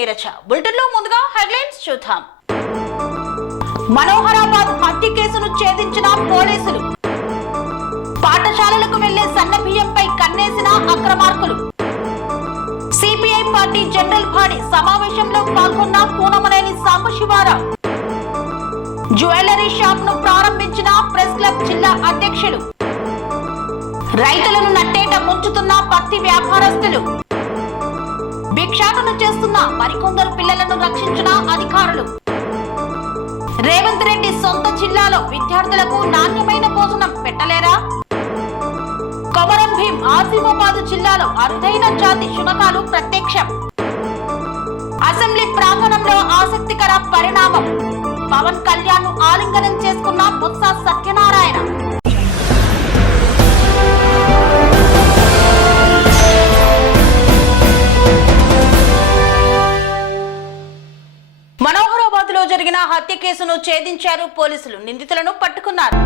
నీరజ. బులెటిన్లో ముందుగా హెడ్లైన్స్ చూద్దాం. మనోహరాబాద్ హత్య కేసును ఛేదించిన పోలీసులు. పాఠశాలలకు వెళ్లే సన్నబియ్యంపై కన్నేసిన అక్రమార్కులు. సిపిఐ పార్టీ జనరల్ బాడీ సమావేశంలో పాల్గొన్న పూనమనేని సాంబశివరావు. జ్యువెలరీ షాప్ ను ప్రారంభించిన ప్రెస్ క్లబ్ జిల్లా అధ్యక్షులు. రైతులను నట్టేట ముంచుతున్న పత్తి వ్యాపారస్తులు. భిక్షాటన చేస్తున్న మరికొందరు పిల్లలను రక్షించిన అధికారులు. రేవంత్ రెడ్డి సొంత జిల్లాలో విద్యార్థులకు నాణ్యమైన భోజనం పెట్టలేరా? కొమరం భీం ఆసిఫాబాద్ జిల్లాలో అరుదైన జాతి శునకాలు ప్రత్యక్షం. అసెంబ్లీ ప్రాంగణంలో ఆసక్తికర పరిణామం. పవన్ కళ్యాణ్ ను ఆలింగనం చేసుకున్న బొత్స సత్యనారాయణ. మనోహరాబాద్ లో జరిగిన హత్య కేసును ఛేదించారు పోలీసులు. నిందితులను పట్టుకున్నారు.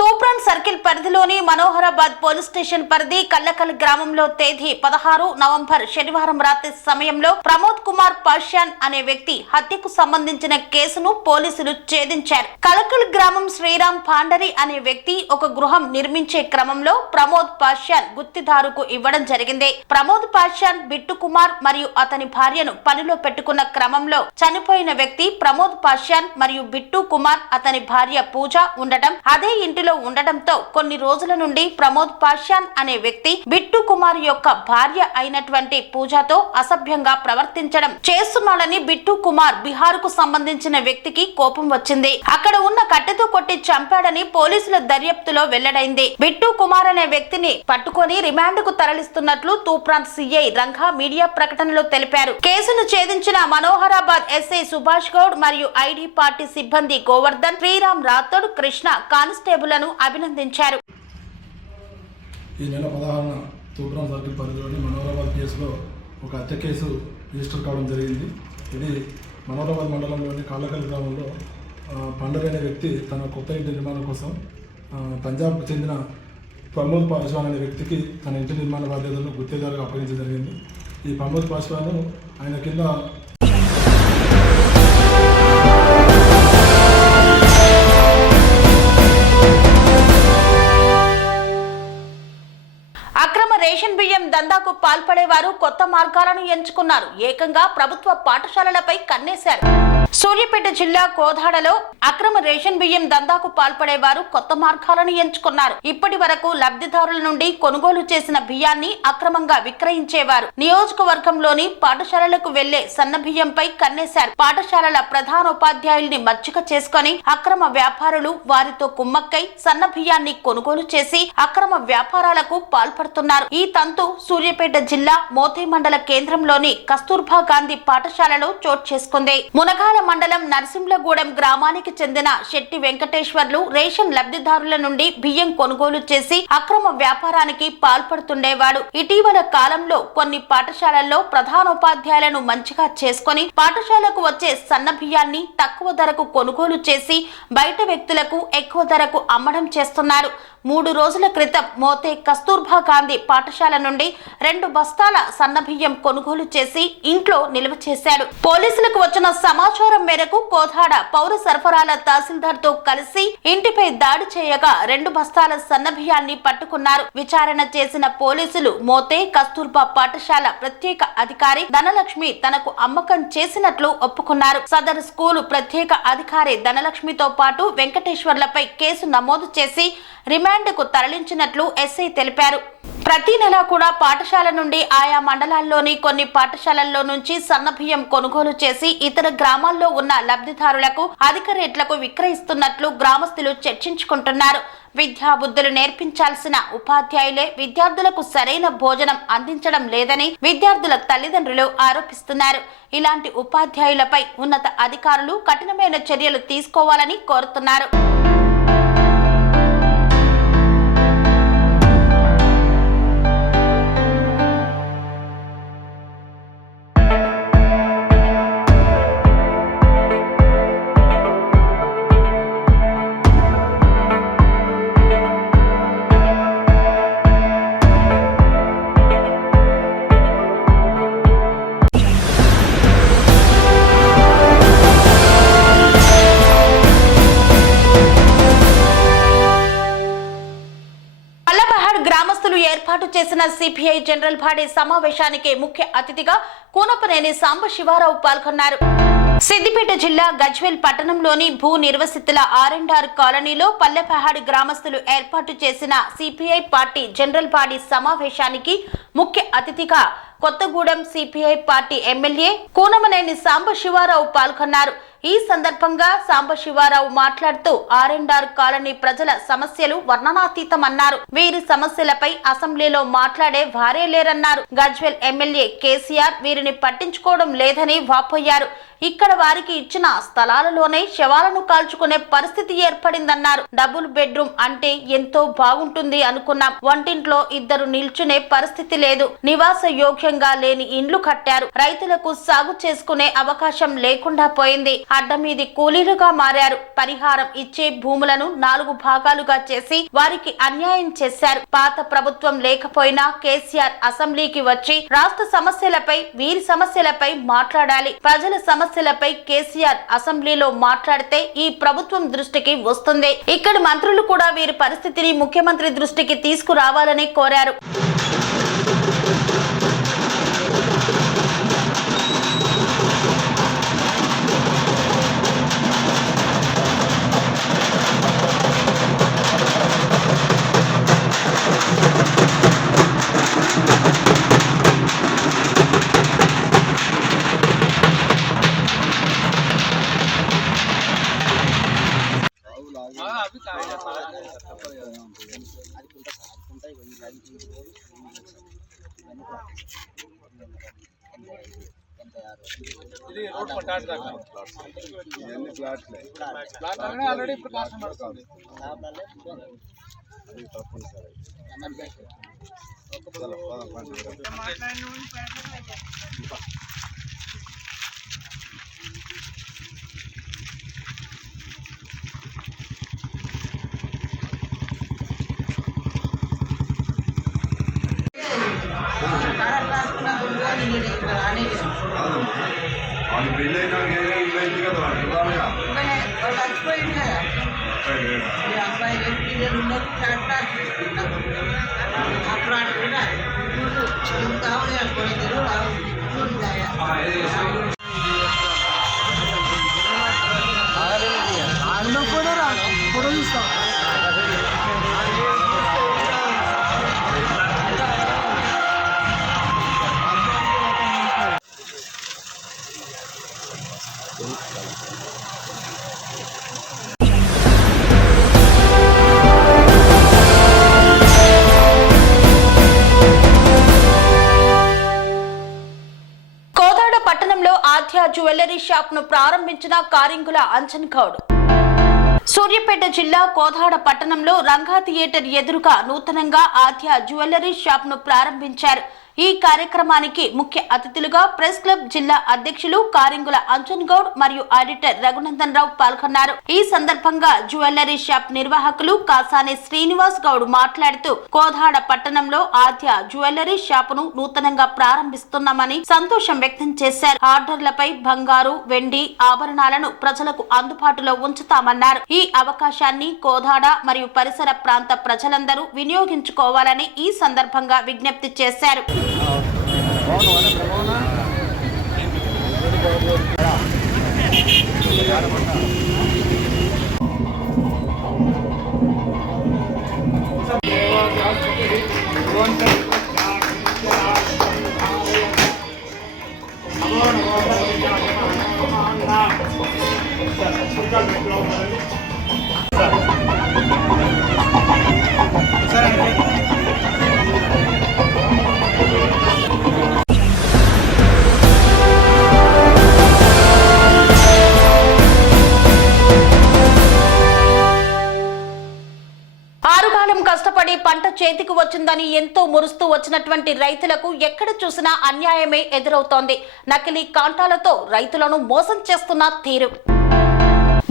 తూప్రాన్ సర్కిల్ పరిధిలోని మనోహరాబాద్ పోలీస్ స్టేషన్ పరిధి కల్లకల్ గ్రామంలో తేదీ 16 నవంబర్ శనివారం రాత్రి సమయంలో ప్రమోద్ కుమార్ పాష్యాన్ అనే వ్యక్తి హత్యకు సంబంధించిన కేసును పోలీసులు ఛేదించారు. కలకల్ గ్రామం శ్రీరామ్ పాండరి అనే వ్యక్తి ఒక గృహం నిర్మించే క్రమంలో ప్రమోద్ పాష్యాన్ గుత్తిదారుకు ఇవ్వడం జరిగింది. ప్రమోద్ పాష్యాన్ బిట్టు కుమార్ మరియు అతని భార్యను పనిలో పెట్టుకున్న క్రమంలో చనిపోయిన వ్యక్తి ప్రమోద్ పాష్యాన్ మరియు బిట్టు కుమార్ అతని భార్య పూజ ఉండటం, అదే ఇంటిలో ఉండటంతో కొన్ని రోజుల నుండి ప్రమోద్ పాష్యాన్ అనే వ్యక్తి బిట్టు కుమార్ యొక్క భార్య అయినటువంటి పూజతో అసభ్యంగా ప్రవర్తించడం చేస్తున్నాడని బిట్టు కుమార్ బీహార్ కు సంబంధించిన వ్యక్తికి కోపం వచ్చింది. అక్కడ ఉన్న కట్టెతో కొట్టి చంపాడని పోలీసుల దర్యాప్తులో వెల్లడైంది. బిట్టు కుమార్ అనే వ్యక్తిని పట్టుకొని రిమాండ్ కు తరలిస్తున్నట్లు తూప్రాన్ సిఐ రంగా మీడియా ప్రకటనలో తెలిపారు. కేసును ఛేదించిన మనోహరాబాద్ ఎస్ఐ సుభాష్ గౌడ్ మరియు ఐడి పార్టీ సిబ్బంది గోవర్ధన్, శ్రీరామ్ రాథోడ్, కృష్ణ కానిస్టేబుల్ అభినందించారు. ఈ నెల 16న తూప్రాన్ సర్కిల్ పరిధిలోని మనోహరాబాద్ కేసులో ఒక హత్య కేసు రిజిస్టర్ కావడం జరిగింది. ఇది మనోహరాబాద్ మండలంలోని కాళ్ళకల్ గ్రామంలో పండర్ అనే వ్యక్తి తన కొత్త ఇంటి నిర్మాణం కోసం పంజాబ్కు చెందిన ప్రమోద్ పాస్వాన్ అనే వ్యక్తికి తన ఇంటి నిర్మాణ బాధ్యతలను గుత్తేదారుగా అప్పగించడం జరిగింది. ఈ ప్రమోద్ పాస్వాన్ ఆయన కింద రేషన్ బియ్యం దందాకు పాల్పడేవారు కొత్త మార్గాలను ఎంచుకున్నారు. ఏకంగా ప్రభుత్వ పాఠశాలలపై కన్నేశారు. సూర్యాపేట జిల్లా కోదాడలో అక్రమ రేషన్ బియ్యం దందాకు పాల్పడేవారు కొత్త మార్గాలను ఎంచుకున్నారు. ఇప్పటి వరకు లబ్ధిదారుల నుండి కొనుగోలు చేసిన బియ్యాన్ని అక్రమంగా విక్రయించేవారు. నియోజకవర్గంలోని పాఠశాలలకు వెళ్లే సన్న బియ్యంపై కన్నేశారు. పాఠశాలల ప్రధానోపాధ్యాయుల్ని మచ్చిక చేసుకుని అక్రమ వ్యాపారులు వారితో కుమ్మక్కై సన్న బియ్యాన్ని కొనుగోలు చేసి అక్రమ వ్యాపారాలకు పాల్పడుతున్నారు. ఈ తంతు సూర్యాపేట జిల్లా మోతే మండల కేంద్రంలోని కస్తూర్బా గాంధీ పాఠశాలలో చోటు చేసుకుంది. మునగాల మండలం నరసింహగూడెం గ్రామానికి చెందిన శెట్టి వెంకటేశ్వర్లు రేషన్ లబ్ధిదారుల నుండి బియ్యం కొనుగోలు చేసి అక్రమ వ్యాపారానికి పాల్పడుతుండేవాడు. ఇటీవల కాలంలో కొన్ని పాఠశాలల్లో ప్రధానోపాధ్యాయులను మంచిగా చేసుకుని పాఠశాలకు వచ్చే సన్న బియ్యాన్ని తక్కువ ధరకు కొనుగోలు చేసి బయట వ్యక్తులకు ఎక్కువ ధరకు అమ్మడం చేస్తున్నారు. 3 రోజుల క్రితం మోతే కస్తూర్బా గాంధీ పాఠశాల నుండి 2 బస్తాల సన్నబియ్యం కొనుగోలు చేసి ఇంట్లో నిల్వ చేశాడు. పోలీసులకు వచ్చిన సమాచారం మేరకు కోదాడ పౌర సరఫరాల తహసీల్దార్ తో కలిసి ఇంటిపై దాడి చేయగా 2 బస్తాల సన్నబియ్యాన్ని పట్టుకున్నారు. విచారణ చేసిన పోలీసులు మోతే కస్తూర్బా పాఠశాల ప్రత్యేక అధికారి ధనలక్ష్మి తనకు అమ్మకం చేసినట్లు ఒప్పుకున్నారు. సదరు స్కూలు ప్రత్యేక అధికారి ధనలక్ష్మితో పాటు వెంకటేశ్వర్లపై కేసు నమోదు చేసి రిమాండ్కు తరలించినట్లు ఎస్ఐ తెలిపారు. ప్రతి నెల కూడా పాఠశాల నుండి ఆయా మండలాల్లోని కొన్ని పాఠశాలల్లో నుంచి సన్నబియ్యం కొనుగోలు చేసి ఇతర గ్రామాల్లో ఉన్న లబ్ధిదారులకు అధిక రేట్లకు విక్రయిస్తున్నట్లు గ్రామస్తులు చర్చించుకుంటున్నారు. విద్యాబుద్ధులు నేర్పించాల్సిన ఉపాధ్యాయులే విద్యార్థులకు సరైన భోజనం అందించడం లేదని విద్యార్థుల తల్లిదండ్రులు ఆరోపిస్తున్నారు. ఇలాంటి ఉపాధ్యాయులపై ఉన్నత అధికారులు కఠినమైన చర్యలు తీసుకోవాలని కోరుతున్నారు. ఏర్పాటు చేసిన సిపిఐ జనరల్ బాడీ సమావేశానికి ముఖ్య అతిథిగా కూనపనేని సాంబశివరావు పాల్గొన్నారు. సిద్దిపేట జిల్లా గజ్వేల్ పట్టణంలోని భూ నిర్వసితుల R&R కాలనీలో పల్లెపహాడి గ్రామస్తులు ఏర్పాటు చేసిన సిపిఐ పార్టీ జనరల్ బాడీ సమావేశానికి ముఖ్య అతిథిగా Kothagudem CPI party MLA Kunamneni Sambasivarao పాల్గొన్నారు. ఈ సందర్భంగా సాంబశివరావు మాట్లాడుతూ R&R కాలనీ ప్రజల సమస్యలు వర్ణనాతీతమన్నారు. వీరి సమస్యలపై అసెంబ్లీలో మాట్లాడే వారే లేరన్నారు. గజ్వేల్ ఎమ్మెల్యే కేసీఆర్ వీరిని పట్టించుకోవడం లేదని వాపోయారు. ఇక్కడ వారికి ఇచ్చిన స్థలాలలోనే శవాలను కాల్చుకునే పరిస్థితి ఏర్పడిందన్నారు. డబుల్ బెడ్రూమ్ అంటే ఎంతో బాగుంటుంది అనుకున్నాం. వంటింట్లో ఇద్దరు నిల్చునే పరిస్థితి లేదు. నివాస యోగ్యంగా లేని ఇండ్లు కట్టారు. రైతులకు సాగు చేసుకునే అవకాశం లేకుండా పోయింది. అడ్డమీది కూలీలుగా మారారు. పరిహారం ఇచ్చే భూములను 4 భాగాలుగా చేసి వారికి అన్యాయం చేశారు. పాత ప్రభుత్వం లేకపోయినా కేసీఆర్ అసెంబ్లీకి వచ్చి రాష్ట్ర సమస్యలపై వీరి సమస్యలపై మాట్లాడాలి. ప్రజల సమస్యలపై కేసీఆర్ అసెంబ్లీలో మాట్లాడితే ఈ ప్రభుత్వం దృష్టికి వస్తుంది. ఇక్కడ మంత్రులు కూడా వీరి పరిస్థితిని ముఖ్యమంత్రి దృష్టికి తీసుకురావాలని కోరారు. ఆల్రెడీ ఇప్పుడు కాస్ట్ పడుతుంది. వాళ్ళు పెళ్ళైనా ఇల్లు కదా వాళ్ళు చచ్చిపోయింది కదా ఈ అబ్బాయి పిల్లలు ఉండదు అప్పుడు అనుకున్నా కావాలి అనుకోలేదు ఫోటో చూస్తాం. జ్యువెలరీ షాప్ ను ప్రారంభించిన కారింగుల అంజన్ గౌడ్. సూర్యాపేట జిల్లా కోదాడ పట్టణంలో రంగా థియేటర్ ఎదురుగా నూతనంగా ఆద్య జ్యువెలరీ షాప్ ను ప్రారంభించారు. ఈ కార్యక్రమానికి ముఖ్య అతిథులుగా ప్రెస్ క్లబ్ జిల్లా అధ్యక్షులు కారింగుల అంజన్ గౌడ్ మరియు ఆడిటర్ రఘునందన్ రావు పాల్గొన్నారు. ఈ సందర్భంగా జ్యువెలరీ షాప్ నిర్వాహకులు కాసాని శ్రీనివాస్ గౌడ్ మాట్లాడుతూ కోదాడ పట్టణంలో ఆద్య జ్యువెలరీ షాపును నూతనంగా ప్రారంభిస్తున్నామని సంతోషం వ్యక్తం చేశారు. ఆర్డర్లపై బంగారు, వెండి ఆభరణాలను ప్రజలకు అందుబాటులో ఉంచుతామన్నారు. ఈ అవకాశాన్ని కోదాడ మరియు పరిసర ప్రాంత ప్రజలందరూ వినియోగించుకోవాలని ఈ సందర్భంగా విజ్ఞప్తి చేశారు. కష్టపడి పంట చేతికి వచ్చిందని ఎంతో మురుస్తూ వచ్చినటువంటి రైతులకు ఎక్కడ చూసినా అన్యాయమే ఎదురవుతోంది. నకిలీ కాంటాలతో రైతులను మోసం చేస్తున్న తీరు.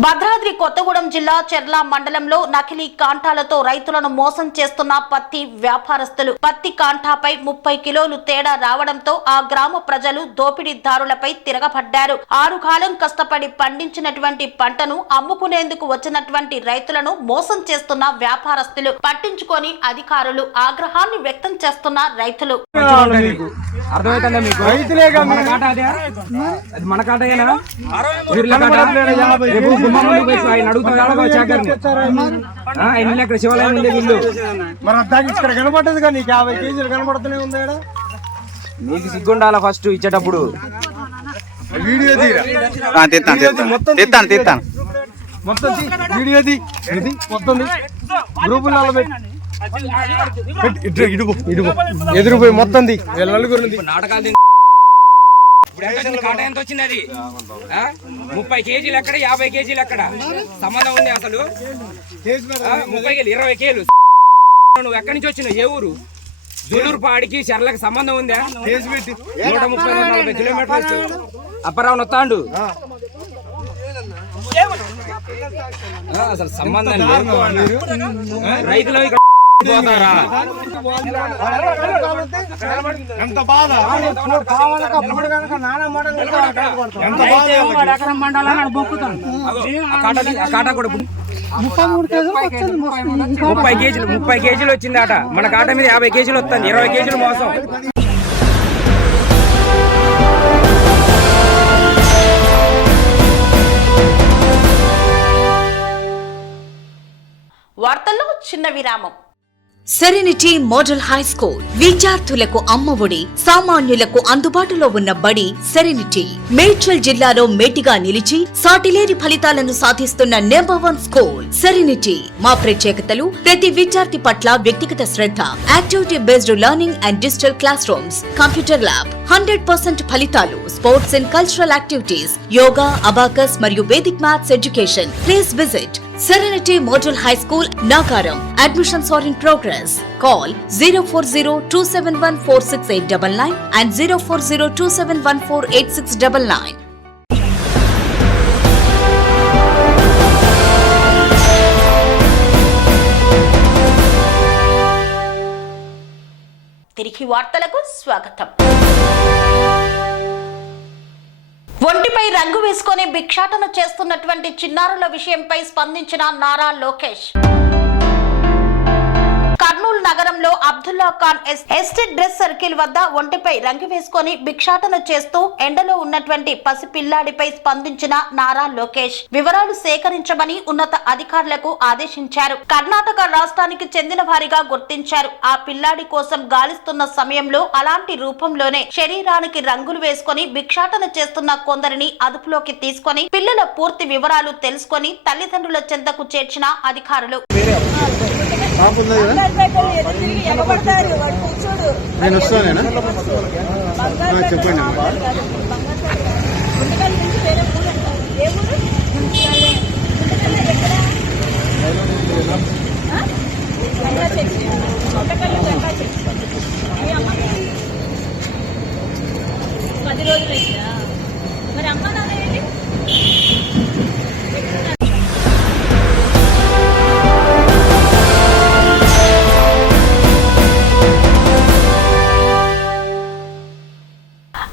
భద్రాద్రి కొత్తగూడెం జిల్లా చెర్ల మండలంలో నకిలీ కాంటాలతో రైతులను మోసం చేస్తున్న పత్తి వ్యాపారస్తులు. పత్తి కాంటాపై 30 కిలోలు తేడా రావడంతో ఆ గ్రామ ప్రజలు దోపిడీదారులపై తిరగబడ్డారు. 6 కాలం కష్టపడి పండించినటువంటి పంటను అమ్ముకునేందుకు వచ్చినటువంటి రైతులను మోసం చేస్తున్న వ్యాపారస్తులు. పట్టించుకొని అధికారులు ఆగ్రహాన్ని వ్యక్తం చేస్తున్న రైతులు. శివాలయం మరి అద్దాకి ఇక్కడ కనపడ్డది కానీ 50 కేజీలు కనపడుతూనే ఉంది. నీకు సిగ్గుండాల ఫస్ట్ ఇచ్చేటప్పుడు వీడియో మొత్తం వీడియో మొత్తం గ్రూపులలో ఎదురుపోయి మొత్తం నలుగురు నాటకాలు. కాట ఎంత వచ్చింది? అది 30 కేజీలు ఎక్కడ, 50 కేజీలు ఎక్కడ సంబంధం ఉంది అసలు? 30 కేజీలు 20 కేజీలు. నువ్వు ఎక్కడి నుంచి వచ్చినావు? ఏ ఊరు? జూలూరు పాడికి చెర్లకు సంబంధం ఉందా? 130-140 కిలోమీటర్లు అప్పరావు నొత్తాండు. అసలు సంబంధం లేదు. రైతులు పోతారా? ఎంత బాధ! కాటా కూడా 30 కేజీలు వచ్చింది ఆట. మన కాట మీద 50 కేజీలు వస్తుంది. 20 కేజీలు మోసం. వార్తల్లో చిన్న విరామం. సెరెనిటీ మోడల్ హై స్కూల్ విద్యార్థులకు అమ్మఒడి, సామాన్యులకు అందుబాటులో ఉన్న బడి సెరెనిటీ. మేడ్చల్ జిల్లాలో మేటిగా నిలిచి సాటిలేని ఫలితాలను సాధిస్తున్న నంబర్ 1 స్కూల్ సెరెనిటీ. మా ప్రత్యేకతలు: ప్రతి విద్యార్థి పట్ల వ్యక్తిగత శ్రద్ధ, activity based learning and digital classrooms, computer lab, 100% ఫలితాలు, sports and cultural activities, yoga, abacus మరియు Vedic maths education. Please visit Serenity Model High School, Nagaram. Admissions are in progress. Call 04027146899 and 04027148699. తిరిగి వార్తలకు స్వాగతం. ఒంటిపై రంగు వేసుకొని భిక్షాటన చేస్తున్నటువంటి చిన్నారుల విషయంపై స్పందించిన నారా లోకేష్. కర్నూలు నగరంలో Abdullah Khan estate dress circle వద్ద ఒంటిపై రంగు వేసుకొని భిక్షాటన చేస్తూ ఎండలో ఉన్నటువంటి పసిపిల్లాడిపై స్పందించిన నారా లోకేష్ వివరాలు సేకరించమని ఉన్నత అధికారులకు ఆదేశించారు. కర్ణాటక రాష్ట్రానికి చెందిన వారిగా గుర్తించారు. ఆ పిల్లాడి కోసం గాలిస్తున్న సమయంలో అలాంటి రూపంలోనే శరీరానికి రంగులు వేసుకొని భిక్షాటన చేస్తున్న కొందరిని అదుపులోకి తీసుకొని పిల్లల పూర్తి వివరాలు తెలుసుకొని తల్లిదండ్రుల చెంతకు చేర్చిన అధికారులు. నేను వస్తానేనా చెప్పండి. పది రోజులు అయిందా మరి? అమ్మ నాన్న ఏంటి?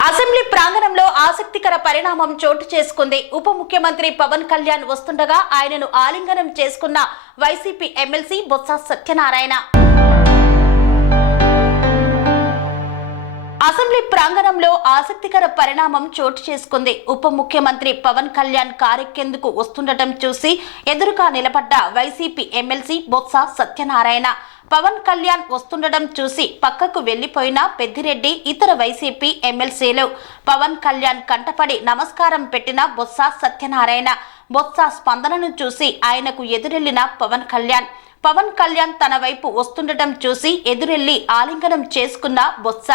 అసెంబ్లీ ప్రాంగణంలో ఆసక్తికర పరిణామం చోటు చేసుకుంది. ఉప ముఖ్యమంత్రి పవన్ కళ్యాణ్ వస్తుండగా ఆయనను ఆలింగనం చేసుకున్న YCP MLC Botsa Satyanarayana. Assembly ప్రాంగణంలో ఆసక్తికర పరిణామం చోటు చేసుకుంది. ఉప ముఖ్యమంత్రి పవన్ కళ్యాణ్ కారెక్కేందుకు వస్తుండటం చూసి ఎదురుగా నిలబడ్డ వైసీపీ ఎమ్మెల్సీ బొత్స సత్యనారాయణ. పవన్ కళ్యాణ్ వస్తుండటం చూసి పక్కకు వెళ్లిపోయిన పెద్దిరెడ్డి, ఇతర వైసీపీ ఎమ్మెల్సీలు పవన్ కళ్యాణ్ కంటపడి నమస్కారం పెట్టిన బొత్స సత్యనారాయణ. బొత్స స్పందనను చూసి ఆయనకు ఎదురెళ్లిన పవన్ కళ్యాణ్ తన వైపు వస్తుండటం చూసి ఎదురెళ్లి ఆలింగనం చేసుకున్న బొత్స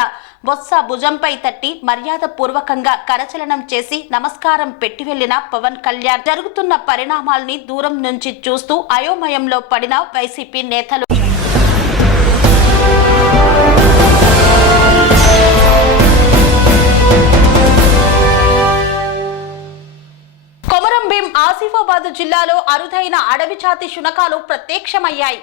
భుజంపై తట్టి మర్యాద పూర్వకంగా కరచలనం చేసి నమస్కారం పెట్టి వెళ్లిన పవన్ కళ్యాణ్ జరుగుతున్న పరిణామాల్ని దూరం నుంచి చూస్తూ అయోమయంలో పడిన వైసీపీ నేతలు. కొమరం భీం ఆసిఫాబాద్ ఆసిఫాబాద్ జిల్లాలో అరుదైన అడవి జాతి శునకాలు ప్రత్యక్షమయ్యాయి.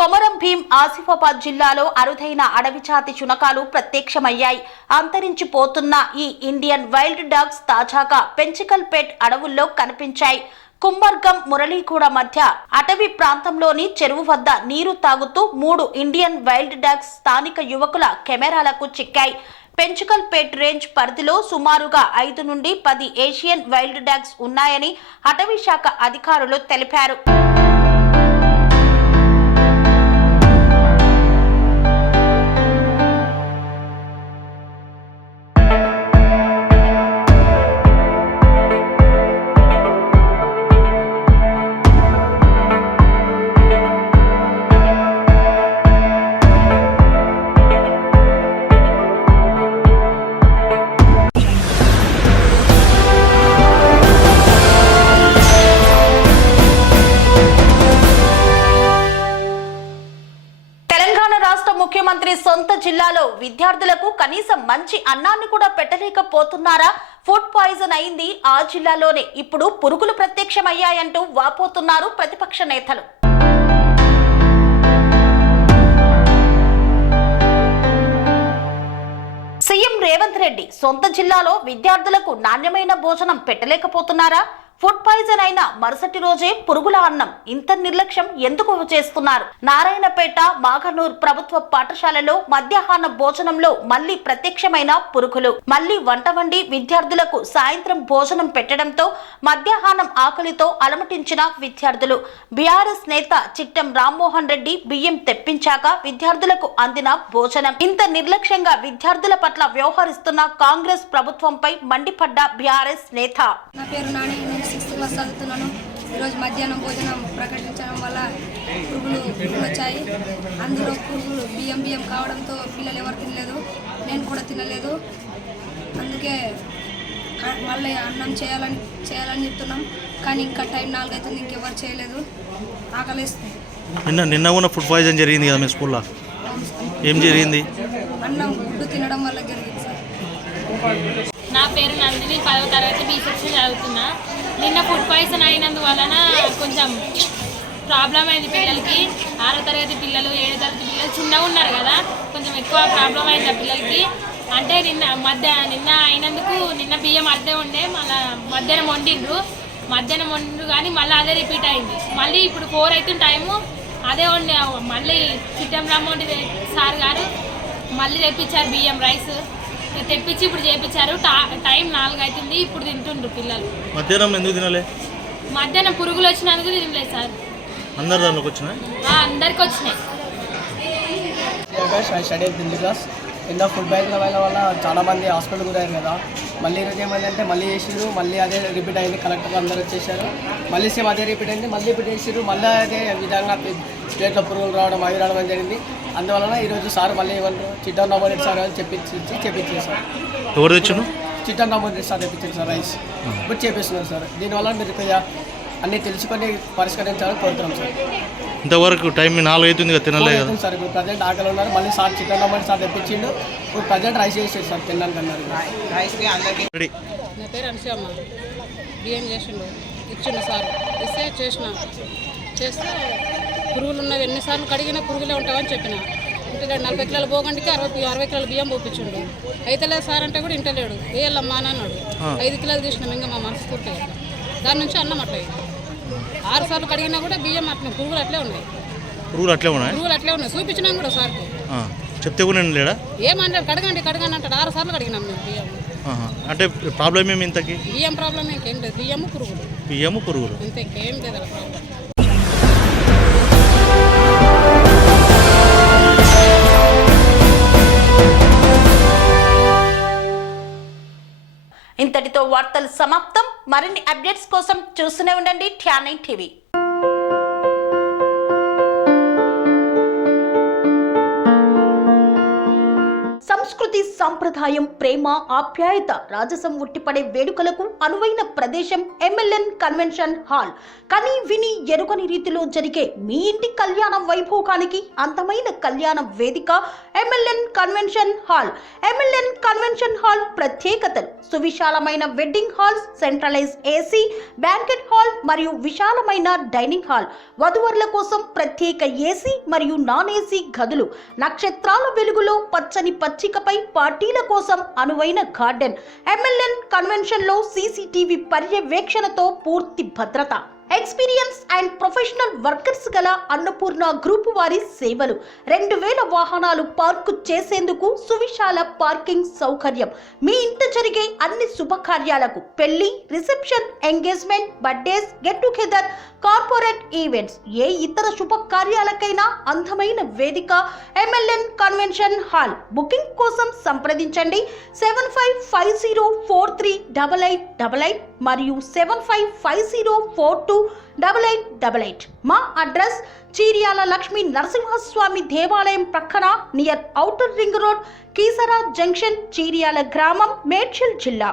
కొమరం భీం ఆసిఫాబాద్ జిల్లాలో అరుదైన అడవి జాతి శునకాలు ప్రత్యక్షమయ్యాయి. అంతరించిపోతున్న ఈ ఇండియన్ వైల్డ్ డాగ్స్ తాజాగా పెంచికల్పేట్ అడవుల్లో కనిపించాయి. కుంబర్గం మురళీగూడ మధ్య అటవీ ప్రాంతంలోని చెరువు వద్ద నీరు తాగుతూ 3 ఇండియన్ వైల్డ్ డాగ్స్ స్థానిక యువకుల కెమెరాలకు చిక్కాయి. పెంచుకల్పేట్ రేంజ్ పరిధిలో సుమారుగా 5 నుండి 10 ఏషియన్ వైల్డ్ డాగ్స్ ఉన్నాయని అటవీ శాఖ అధికారులు తెలిపారు. ముఖ్యమంత్రి సొంత జిల్లాలో విద్యార్థులకు కనీసం మంచి అన్నాన్ని కూడా పెట్టలేకపోతున్నారా? ఫుడ్ పాయిజన్ అయింది ఆ జిల్లాలోనే. ఇప్పుడు పురుగులు ప్రత్యక్షమయ్యాయంటూ వాపోతున్నారు ప్రతిపక్ష నేతలు. సీఎం రేవంత్ రెడ్డి సొంత జిల్లాలో విద్యార్థులకు నాణ్యమైన భోజనం పెట్టలేకపోతున్నారా? ఫుడ్ పాయిజన్ అయిన మరుసటి రోజే పురుగుల అన్నం. ఇంత నిర్లక్ష్యం ఎందుకు చేస్తున్నారు? నారాయణపేట మాఘనూర్ ప్రభుత్వ పాఠశాలలో మధ్యాహ్న భోజనంలో మళ్లీ ప్రత్యక్షమైన పురుగులు. మళ్లీ వంట వండి విద్యార్థులకు సాయంత్రం భోజనం పెట్టడంతో మధ్యాహ్నం ఆకలితో అలమటించిన విద్యార్థులు. బీఆర్ఎస్ నేత చిట్టెం రామ్మోహన్ రెడ్డి బియ్యం తెప్పించాక విద్యార్థులకు అందిన భోజనం. ఇంత నిర్లక్ష్యంగా విద్యార్థుల పట్ల వ్యవహరిస్తున్న కాంగ్రెస్ ప్రభుత్వంపై మండిపడ్డ బీఆర్ఎస్ నేత. నా పేరు నాని, నేను 6th క్లాస్ చదువుతున్నాను. ఈరోజు మధ్యాహ్నం భోజనం ప్రకటించడం వల్ల పురుగులు వచ్చాయి. అందులో పురుగులు బియ్యం కావడంతో పిల్లలు ఎవరు తినలేదు, నేను కూడా తినలేదు. అందుకే మళ్ళీ అన్నం చేయాలని చెప్తున్నాం. కానీ ఇంకా టైం 4 అవుతుంది, ఇంకెవరు చేయలేదు. ఆకలిస్తుంది. నిన్న కూడా ఫుడ్ పాయిజన్ జరిగింది కదా మీ స్కూల్లో, ఏం జరిగింది? అన్నం గుడ్డు తినడం వల్ల జరిగింది సార్. నా పేరు నందిని, 10వ తరగతి బి సెక్షన్ చదువుతున్నా. నిన్న ఫుడ్ పాయిజన్ అయినందువలన కొంచెం ప్రాబ్లం అయింది పిల్లలకి. 6వ తరగతి పిల్లలు, 7వ తరగతి పిల్లలు చిన్నగా ఉన్నారు కదా, కొంచెం ఎక్కువ ప్రాబ్లం అయింది ఆ పిల్లలకి. అంటే నిన్న అయినందుకు నిన్న బియ్యం అర్థం ఉండే, మళ్ళీ మధ్యాహ్నం వండిండ్రు కానీ మళ్ళీ అదే రిపీట్ అయింది. మళ్ళీ ఇప్పుడు 4 అవుతుంది టైము, అదే వండే. మళ్ళీ చిట్టెం రామ్మోహన్ సార్ గారు మళ్ళీ తెప్పించారు బియ్యం, రైస్ తెప్పించి ఇప్పుడు చేయించారు. టైం 4 అవుతుంది, ఇప్పుడు తింటుండ్రు పిల్లలు. మధ్యాహ్నం ఎందుకు తినలే? మధ్యాహ్నం పురుగులు వచ్చినందుకు తినలేదు సార్. అందరు దాంట్లోకి వచ్చినాయి? అందరికి వచ్చినాయి. Study 10th class. కింద ఫుడ్ పాయిజన్ వల్ల చాలా మంది హాస్పిటల్ గురయ్యారు కదా. మళ్ళీ ఈరోజు ఏమైందంటే మళ్ళీ చేసిరు, మళ్ళీ అదే రిపీట్ అయింది. కలెక్టర్ అందరూ వచ్చేసారు, మళ్ళీ సేమ్ అదే రిపీట్ అయింది, మళ్ళీ రిపీట్ చేసిరు. మళ్ళీ అదే విధంగా స్టేట్లో పురుగులు రావడం, అవి రావడం జరిగింది. అందువలన ఈరోజు సార్ మళ్ళీ ఏమంటారు, చిట్టెం రామ్మోహన్ రెడ్డి సార్ చెప్పించారు సార్. ఎవరు తెచ్చారు? చిట్టెం రామ్మోహన్ రెడ్డి సార్ తెప్పించారు సార్ రైస్. ఇప్పుడు చేపిస్తున్నారు సార్. దీనివల్ల మీరు అన్నీ తెలుసుకొని పరిష్కరించాలని కోరుతున్నాం సార్. ఇంతవరకు టైం 4 అవుతుంది కదా, తినలేదు సార్. ఇప్పుడు ప్రజెంట్ ఆకలి ఉన్నారు. మళ్ళీ సార్ చికెన్ రామ్మోహన్ సార్ తెప్పించిండు. ఇప్పుడు ప్రజెంట్ రైస్ చేసేది సార్, తినడానికి అన్నారు. నా పేరు అనుసూయమ్మ. బియ్యం చేసిండు, ఇచ్చిండు సార్. ఇస్తే చేస్తే పురుగులు ఉన్నవి. ఎన్నిసార్లు కడిగినా పురుగులే ఉంటావని చెప్పిన. ఇంటలేడు. 40 కిలోల పోగండికి 60 కిలోల బియ్యం పోపించిండు. అయితే లేదు సార్ అంటే కూడా ఇంటలేడు. వేయాలమ్మా అని అన్నాడు. 5 కిలోలు తీసినాం. ఇంకా మా మనసు పూర్తి దాని నుంచి అన్నం అట్లా 6 సార్లు కడిగినా కూడా బియ్యం అట్లా పురుగులు అట్లే ఉన్నాయి. పురుగులు అట్లే ఉన్నాయి. చూపించినాం కూడా సార్కి. చెప్తే కూడా లేడా? ఏమన్నాడు, కడగండి అంటాడు. 6 సార్లు కడిగినాం మేము బియ్యం. అంటే ప్రాబ్లం ఏమి ఇంతకి? బియ్యం ప్రాబ్లం ఇంకేం లేదు. బియ్యము పురుగులు ఇంకేం లేదు అలా ప్రాబ్లం. ఇంతటితో వార్తలు సమాప్తం. మరిన్ని అప్డేట్స్ కోసం చూస్తూనే ఉండండి TN9 టీవీ. సంస్కృతి సంప్రదాయం, ప్రేమ, ఆప్యాయత, రాజసం ఉట్టిపడే వేడుకలకు అనువైన ప్రదేశం MLN కన్వెన్షన్ హాల్. కని విని ఎరుగని రీతిలో జరిగే మీ ఇంటి కళ్యాణ వైభోగానికి అందమైన కళ్యాణ వేదిక MLN convention hall. MLN convention hall ప్రత్యేకతలు: సువిశాలమైన wedding halls, centralise AC banquet hall మరియు విశాలమైన డైనింగ్ హాల్, వధువరుల కోసం ప్రత్యేక AC మరియు నాన్ AC గదులు, నక్షత్రాల వెలుగులో పచ్చని పచ్చికపై పార్టీల కోసం అనువైన గార్డెన్. MLN కన్వెన్షన్ లో CCTV పర్యవేక్షణతో పూర్తి భద్రత. ఎక్స్పీరియన్స్ అండ్ ప్రొఫెషనల్ వర్కర్స్ గల అన్నపూర్ణ గ్రూప్ వారి సేవలు. 2000 వాహనాలు పార్కు చేసేందుకు సువిశాల పార్కింగ్ సౌకర్యం. మీ ఇంట జరిగే అన్ని శుభకార్యాలకు, పెళ్లి, reception, engagement, birthdays, get together, corporate events, ఏ ఇతర శుభకార్యాలకైనా అందమైన వేదిక MLN కన్వెన్షన్ హాల్. బుకింగ్ కోసం సంప్రదించండి 7550438888 మరియు 7550428888. మా అడ్రస్ చీర్యాల లక్ష్మీ నరసింహస్వామి దేవాలయం ప్రక్కన, near outer ring road, Keesara junction, Cheeryal గ్రామం, మేడ్చల్ జిల్లా.